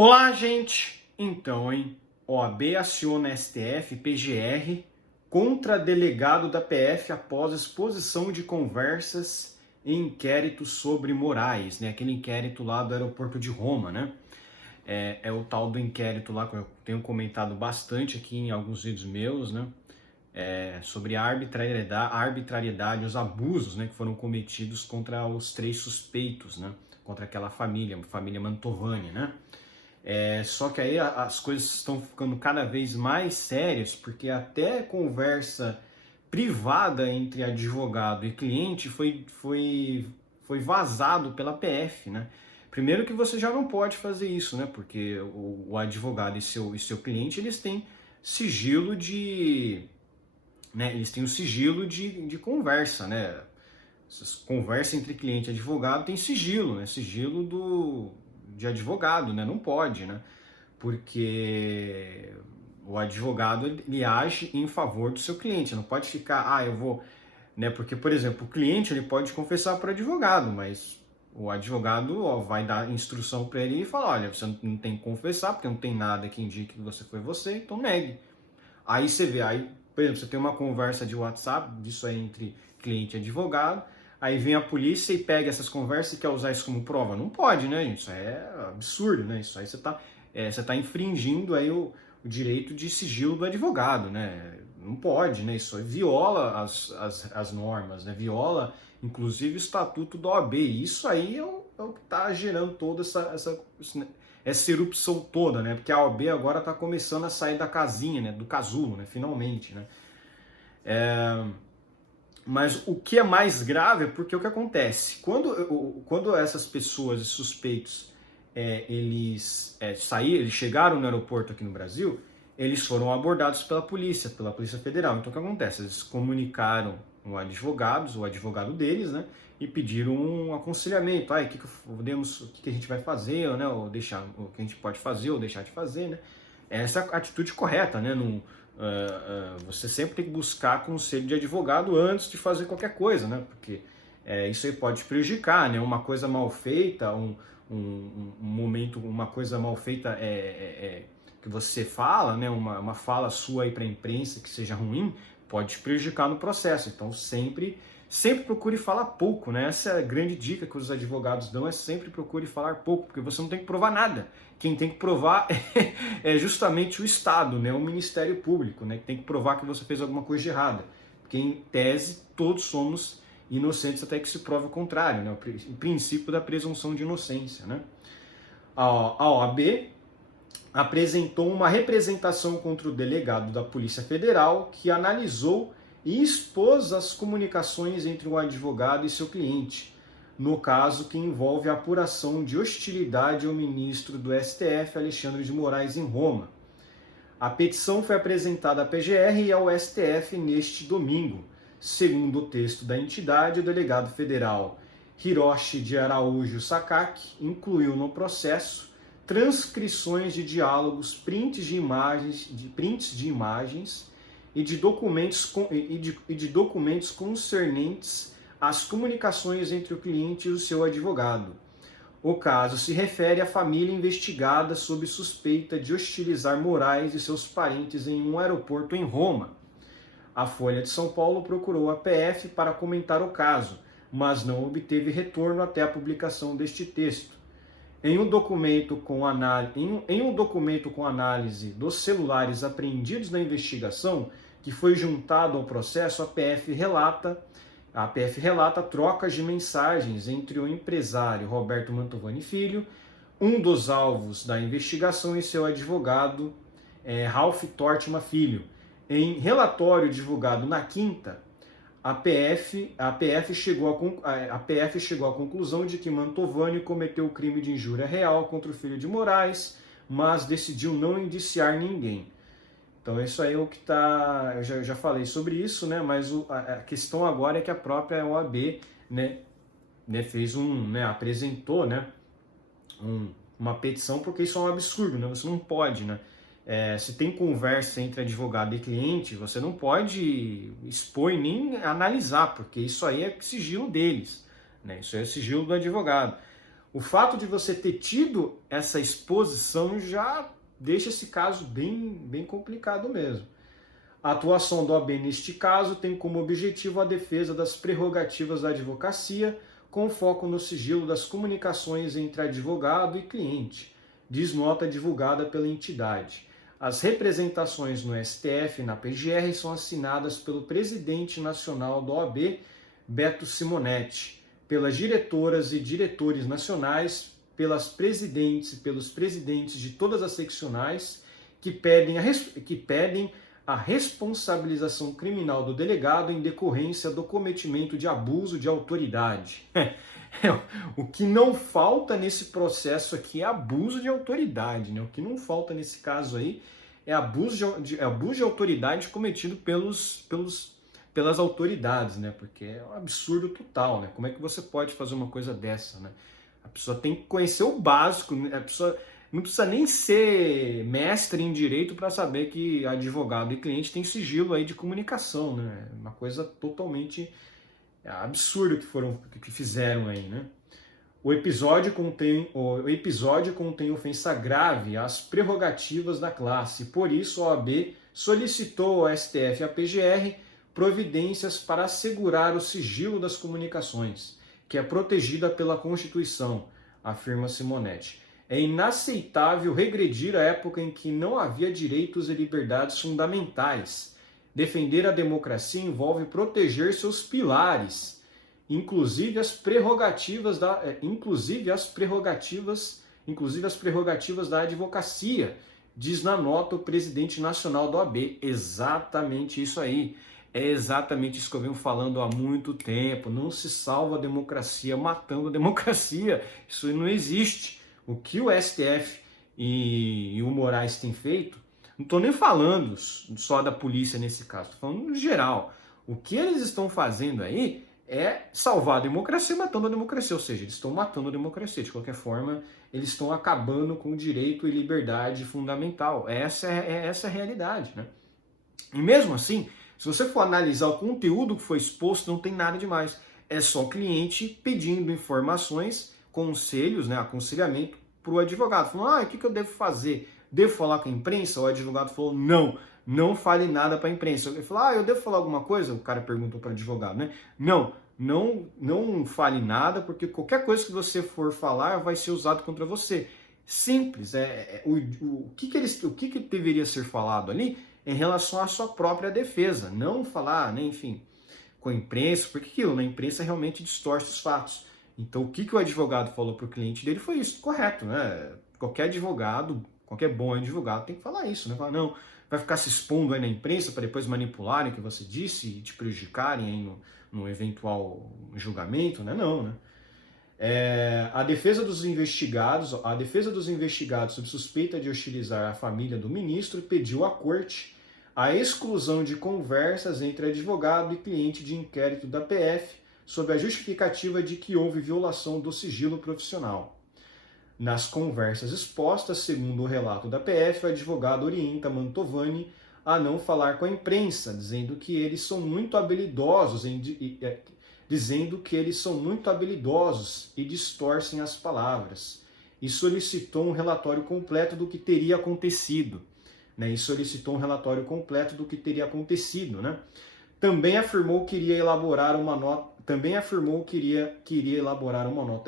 Olá, gente! Então, OAB aciona STF PGR contra delegado da PF após exposição de conversas em inquérito sobre Moraes, né? Aquele inquérito lá do aeroporto de Roma, né? É o tal do inquérito lá que eu tenho comentado bastante aqui em alguns vídeos meus, né? Sobre a arbitrariedade, os abusos, né, que foram cometidos contra os 3 suspeitos, né? Contra aquela família Mantovani, né? Só que aí as coisas estão ficando cada vez mais sérias, porque até conversa privada entre advogado e cliente foi vazado pela PF, né? Primeiro que você já não pode fazer isso, né? Porque o advogado e seu cliente, eles têm sigilo de... né? Eles têm o sigilo de conversa, né? Essas conversas entre cliente e advogado tem sigilo, né? Sigilo de advogado, né? Não pode, né? Porque o advogado ele age em favor do seu cliente, não pode ficar, eu vou, né? Porque, por exemplo, o cliente ele pode confessar para o advogado, mas o advogado vai dar instrução para ele e falar, olha, você não tem que confessar, porque não tem nada que indique que foi você, então negue. Aí você vê, por exemplo, você tem uma conversa de WhatsApp, disso aí entre cliente e advogado, aí vem a polícia e pega essas conversas e quer usar isso como prova. Não pode, né, gente? Isso é absurdo, né? Isso aí você tá infringindo aí o direito de sigilo do advogado, né? Não pode, né? Isso aí viola as normas, né? Viola, inclusive, o estatuto da OAB. E isso aí é o que está gerando toda essa erupção toda, né? Porque a OAB agora está começando a sair da casinha, né? Do casulo, né? Finalmente, né? Mas o que é mais grave é porque o que acontece? Quando essas pessoas, suspeitos, eles chegaram no aeroporto aqui no Brasil, eles foram abordados pela Polícia Federal. Então o que acontece? Eles comunicaram o advogado deles, né? E pediram um aconselhamento. O que a gente vai fazer, né? O que a gente pode fazer ou deixar de fazer, né? Essa é a atitude correta, né? Você sempre tem que buscar conselho de advogado antes de fazer qualquer coisa, né? Porque isso aí pode prejudicar, né? Uma coisa mal feita, uma coisa mal feita que você fala, né? Uma fala sua aí para a imprensa que seja ruim, pode te prejudicar no processo. Então sempre procure falar pouco, né? Essa é a grande dica que os advogados dão, sempre procure falar pouco, porque você não tem que provar nada. Quem tem que provar é justamente o Estado, né? O Ministério Público, né? Que tem que provar que você fez alguma coisa de errada. Porque, em tese, todos somos inocentes até que se prove o contrário, né? O princípio da presunção de inocência, né? A OAB apresentou uma representação contra o delegado da Polícia Federal que analisou e expôs as comunicações entre o advogado e seu cliente, no caso que envolve a apuração de hostilidade ao ministro do STF, Alexandre de Moraes, em Roma. A petição foi apresentada à PGR e ao STF neste domingo. Segundo o texto da entidade, o delegado federal Hiroshi de Araújo Sakaki incluiu no processo transcrições de diálogos, prints de imagens e de documentos concernentes às comunicações entre o cliente e o seu advogado. O caso se refere à família investigada sob suspeita de hostilizar Moraes e seus parentes em um aeroporto em Roma. A Folha de São Paulo procurou a PF para comentar o caso, mas não obteve retorno até a publicação deste texto. Em um documento com análise dos celulares apreendidos na investigação, que foi juntado ao processo, a PF relata trocas de mensagens entre o empresário Roberto Mantovani Filho, um dos alvos da investigação, e seu advogado Ralph Tortman Filho. Em relatório divulgado na quinta, a PF chegou à conclusão de que Mantovani cometeu o crime de injúria real contra o filho de Moraes, mas decidiu não indiciar ninguém. Então isso aí é o que está... Eu já falei sobre isso, né? Mas a questão agora é que a própria OAB, né, apresentou, né, uma petição, porque isso é um absurdo, né? Você não pode, né? Se tem conversa entre advogado e cliente, você não pode expor e nem analisar, porque isso aí é sigilo deles, né? Isso é sigilo do advogado. O fato de você ter tido essa exposição já deixa esse caso bem complicado mesmo. A atuação do OAB neste caso tem como objetivo a defesa das prerrogativas da advocacia, com foco no sigilo das comunicações entre advogado e cliente, diz nota divulgada pela entidade. As representações no STF e na PGR são assinadas pelo presidente nacional do OAB, Beto Simonetti, pelas diretoras e diretores nacionais, pelas presidentes e pelos presidentes de todas as seccionais que pedem a responsabilização criminal do delegado em decorrência do cometimento de abuso de autoridade. O que não falta nesse processo aqui é abuso de autoridade, né? O que não falta nesse caso aí é abuso de autoridade cometido pelas autoridades, né? Porque é um absurdo total, né? Como é que você pode fazer uma coisa dessa, né? A pessoa tem que conhecer o básico, a pessoa não precisa nem ser mestre em direito para saber que advogado e cliente tem sigilo aí de comunicação, né? Uma coisa totalmente absurda que fizeram aí, né? O episódio contém ofensa grave às prerrogativas da classe. Por isso, a OAB solicitou ao STF e à PGR providências para assegurar o sigilo das comunicações, que é protegida pela Constituição, afirma Simonetti. É inaceitável regredir à época em que não havia direitos e liberdades fundamentais. Defender a democracia envolve proteger seus pilares, inclusive as prerrogativas da advocacia, diz na nota o presidente nacional da OAB. Exatamente isso aí. É exatamente isso que eu venho falando há muito tempo. Não se salva a democracia matando a democracia. Isso não existe. O que o STF e o Moraes têm feito, não estou nem falando só da polícia nesse caso, estou falando no geral. O que eles estão fazendo aí é salvar a democracia matando a democracia, ou seja, eles estão matando a democracia. De qualquer forma, eles estão acabando com o direito e liberdade fundamental. Essa é a realidade, né? E mesmo assim, se você for analisar o conteúdo que foi exposto, não tem nada demais. É só o cliente pedindo informações, conselhos, né, aconselhamento para o advogado. Falando, o que eu devo fazer? Devo falar com a imprensa? O advogado falou, não fale nada para a imprensa. Ele falou, eu devo falar alguma coisa? O cara perguntou para o advogado, né? Não fale nada, porque qualquer coisa que você for falar vai ser usado contra você. Simples. O que deveria ser falado ali em relação à sua própria defesa. Não falar, né, enfim, com a imprensa, porque aquilo, na imprensa realmente distorce os fatos. Então, o que o advogado falou para o cliente dele foi isso, correto, né? Qualquer advogado, qualquer bom advogado tem que falar isso, né? Falar, não, vai ficar se expondo aí na imprensa para depois manipularem o que você disse e te prejudicarem aí no eventual julgamento, né? Não, né? A defesa dos investigados sob suspeita de hostilizar a família do ministro pediu à corte a exclusão de conversas entre advogado e cliente de inquérito da PF sob a justificativa de que houve violação do sigilo profissional. Nas conversas expostas, segundo o relato da PF, o advogado orienta Mantovani a não falar com a imprensa, dizendo que eles são muito habilidosos e distorcem as palavras, e solicitou um relatório completo do que teria acontecido. Né? Também afirmou que iria elaborar uma nota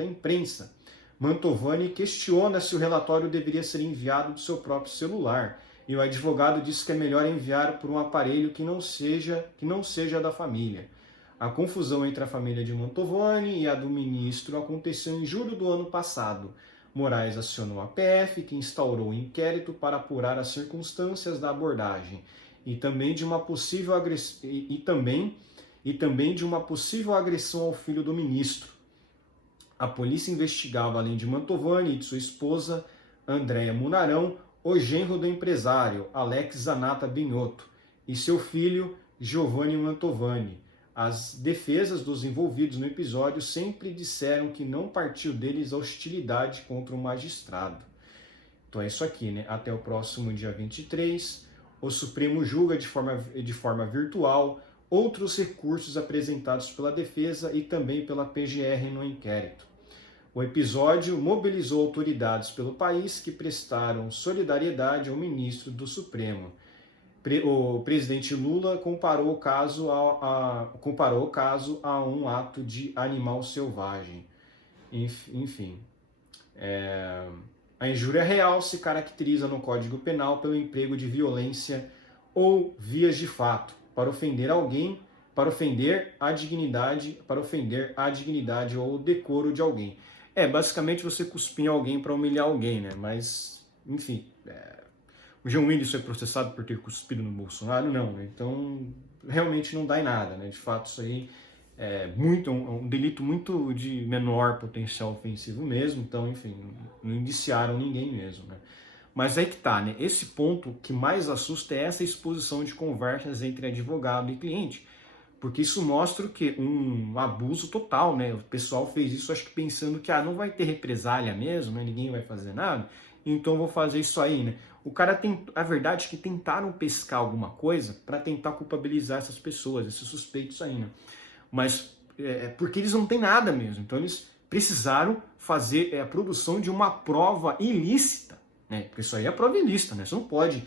à imprensa. Mantovani questiona se o relatório deveria ser enviado do seu próprio celular, e o advogado disse que é melhor enviar por um aparelho que não seja da família. A confusão entre a família de Mantovani e a do ministro aconteceu em julho do ano passado. Moraes acionou a PF, que instaurou um inquérito para apurar as circunstâncias da abordagem e também de uma possível agressão ao filho do ministro. A polícia investigava, além de Mantovani e de sua esposa, Andréa Munarão, o genro do empresário, Alex Zanata Binotto, e seu filho, Giovanni Mantovani. As defesas dos envolvidos no episódio sempre disseram que não partiu deles a hostilidade contra o magistrado. Então é isso aqui, né? Até o próximo dia 23, o Supremo julga de forma virtual outros recursos apresentados pela defesa e também pela PGR no inquérito. O episódio mobilizou autoridades pelo país que prestaram solidariedade ao ministro do Supremo. O presidente Lula comparou o caso a um ato de animal selvagem. Enfim, a injúria real se caracteriza no Código Penal pelo emprego de violência ou vias de fato para ofender alguém, para ofender a dignidade ou o decoro de alguém. Basicamente você cuspir em alguém para humilhar alguém, né? Mas, enfim, o João Whindersson foi processado por ter cuspido no Bolsonaro? Não, né? Então realmente não dá em nada, né? De fato, isso aí é um delito muito de menor potencial ofensivo mesmo, então, enfim, não indiciaram ninguém mesmo, né? Mas aí que tá, né? Esse ponto que mais assusta é essa exposição de conversas entre advogado e cliente, porque isso mostra o quê? Um abuso total, né? O pessoal fez isso, acho que pensando que não vai ter represália mesmo, né? Ninguém vai fazer nada, então eu vou fazer isso aí, né? O cara tem, a verdade é que tentaram pescar alguma coisa para tentar culpabilizar essas pessoas, esses suspeitos aí, né? Mas porque eles não têm nada mesmo, então eles precisaram fazer a produção de uma prova ilícita, né? Porque isso aí é prova ilícita, né? Você não pode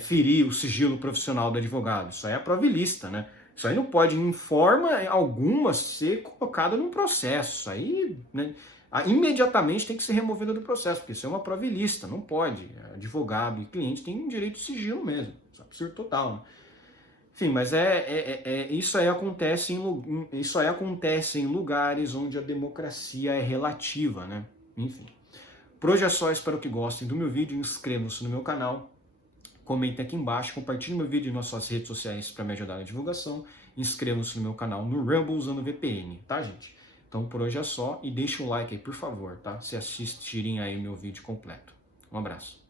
ferir o sigilo profissional do advogado, isso aí é prova ilícita, né? Isso aí não pode, em forma alguma, ser colocado num processo. Isso aí, né, imediatamente tem que ser removido do processo, porque isso é uma prova ilícita, não pode. Advogado e cliente têm um direito de sigilo mesmo. Isso é absurdo total, né? Enfim, mas isso aí acontece em lugares onde a democracia é relativa, né? Enfim. Por hoje é só, espero que gostem do meu vídeo, inscrevam-se no meu canal, comentem aqui embaixo, compartilhem meu vídeo nas suas redes sociais para me ajudar na divulgação, inscrevam-se no meu canal no Rumble usando VPN, tá, gente? Então por hoje é só e deixem um like aí, por favor, tá? Se assistirem aí meu vídeo completo. Um abraço.